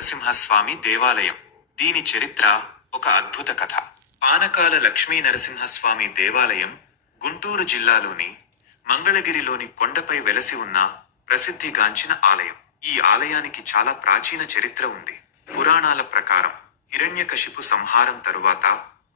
నరసింహస్వామి దేవాలయం. దీని చరిత్ర ఒక అద్భుత కథ. పానకాల లక్ష్మీ నరసింహస్వామి దేవాలయం గుంటూరు జిల్లాలోని మంగళగిరిలోని కొండపై వెలసి ఉన్న ప్రసిద్ధిగాంచిన ఆలయం. ఈ ఆలయానికి చాలా ప్రాచీన చరిత్ర ఉంది. పురాణాల ప్రకారం హిరణ్యకశిపు సంహారం తరువాత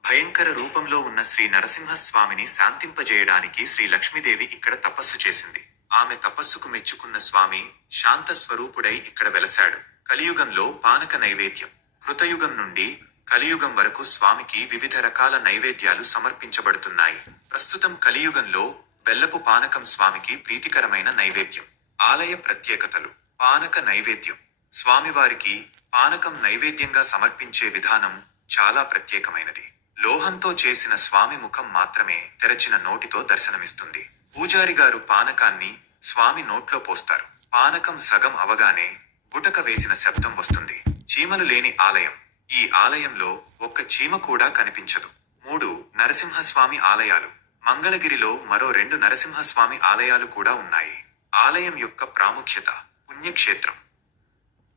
భయంకర రూపంలో ఉన్న శ్రీ నరసింహస్వామిని శాంతింపజేయడానికి శ్రీ లక్ష్మీదేవి ఇక్కడ తపస్సు చేసింది. ఆమె తపస్సుకు మెచ్చుకున్న స్వామి శాంత స్వరూపుడై ఇక్కడ వెలశాడు. కలియుగంలో పానక నైవేద్యం. కృతయుగం నుండి కలియుగం వరకు స్వామికి వివిధ రకాల నైవేద్యాలు సమర్పించబడుతున్నాయి. ప్రస్తుతం కలియుగంలో బెల్లపు పానకం స్వామికి ప్రీతికరమైన నైవేద్యం. ఆలయ ప్రత్యేకతలు. పానక నైవేద్యం. స్వామివారికి పానకం నైవేద్యంగా సమర్పించే విధానం చాలా ప్రత్యేకమైనది. లోహంతో చేసిన స్వామి ముఖం మాత్రమే తెరచిన నోటితో దర్శనమిస్తుంది. పూజారి గారు పానకాన్ని స్వామి నోట్లో పోస్తారు. పానకం సగం అవగానే గుటక వేసిన శబ్దం వస్తుంది. చీమలు లేని ఆలయం. ఈ ఆలయంలో ఒక్క చీమ కూడా కనిపించదు. 3 నరసింహస్వామి ఆలయాలు. మంగళగిరిలో మరో 2 నరసింహస్వామి ఆలయాలు కూడా ఉన్నాయి. ఆలయం యొక్క ప్రాముఖ్యత. పుణ్యక్షేత్రం.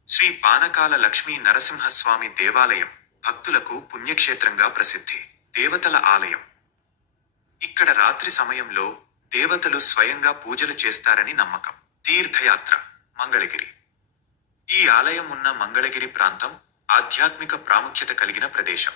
శ్రీ పానకాల లక్ష్మీ నరసింహస్వామి దేవాలయం భక్తులకు పుణ్యక్షేత్రంగా ప్రసిద్ధి. దేవతల ఆలయం. ఇక్కడ రాత్రి సమయంలో దేవతలు స్వయంగా పూజలు చేస్తారని నమ్మకం. తీర్థయాత్ర. మంగళగిరి. ఈ ఆలయం ఉన్న మంగళగిరి ప్రాంతం ఆధ్యాత్మిక ప్రాముఖ్యత కలిగిన ప్రదేశం.